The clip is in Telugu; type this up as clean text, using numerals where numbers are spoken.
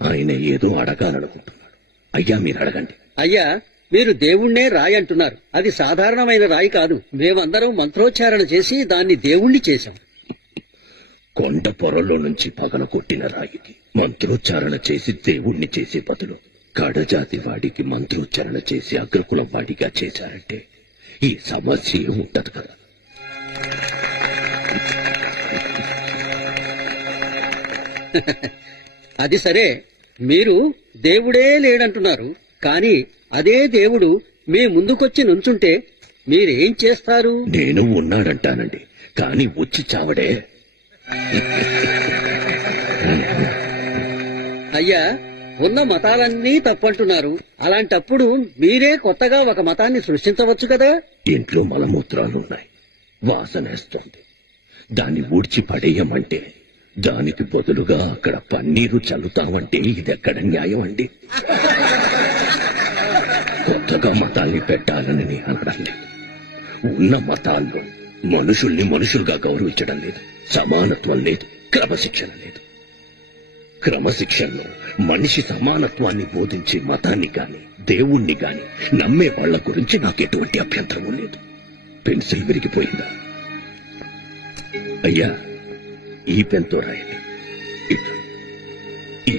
ఆయన ఏదో అడగాలనుకుంటున్నాడు. అయ్యా మీరు అడగండి. అయ్యా, మీరు దేవుణ్ణే రాయి అంటున్నారు. అది సాధారణమైన రాయి కాదు. మేమందరం మంత్రోచ్చారణ చేసి దాన్ని దేవుణ్ణి చేశాం. కొండ పొరలో నుంచి పగల కొట్టిన రాయికి మంత్రోచ్చారణ చేసి దేవుణ్ణి చేసే బదులు కడజాతి వాడికి మంత్రోచ్చారణ చేసి అగ్రకులం వాడిగా చేశారంటే ఈ సమస్య ఉంటది కదా. అది సరే, మీరు దేవుడే లేడంటున్నారు. కాని అదే దేవుడు మీ ముందుకొచ్చి నుంచుంటే మీరేం చేస్తారు? నేను ఉన్నాడంటానండి, కాని వచ్చి చావడే. అయ్యా, ఉన్న మతాలన్నీ తప్పంటున్నారు. అలాంటప్పుడు మీరే కొత్తగా ఒక మతాన్ని సృష్టించవచ్చు కదా. ఇంట్లో మలమూత్రాలున్నాయి, వాసనేస్తోంది. దాన్ని ఊడ్చి పడేయమంటే దానికి బదులుగా అక్కడ పన్నీరు చల్లుతామంటే ఇదెక్కడ న్యాయం అండి? కొత్తగా మతాల్ని పెట్టాలని నేను అనడం లేదు. ఉన్న మతాల్లో మనుషుల్ని మనుషులుగా గౌరవించడం లేదు, సమానత్వం లేదు, క్రమశిక్షణ లేదు. క్రమశిక్షణలో మనిషి సమానత్వాన్ని బోధించే మతాన్ని గాని దేవుణ్ణి గాని నమ్మే వాళ్ల గురించి నాకు ఎటువంటి అభ్యంతరం లేదు. పెన్సిల్ విరిగిపోయిందా? అయ్యా, ఈ పెన్తో రాయండి.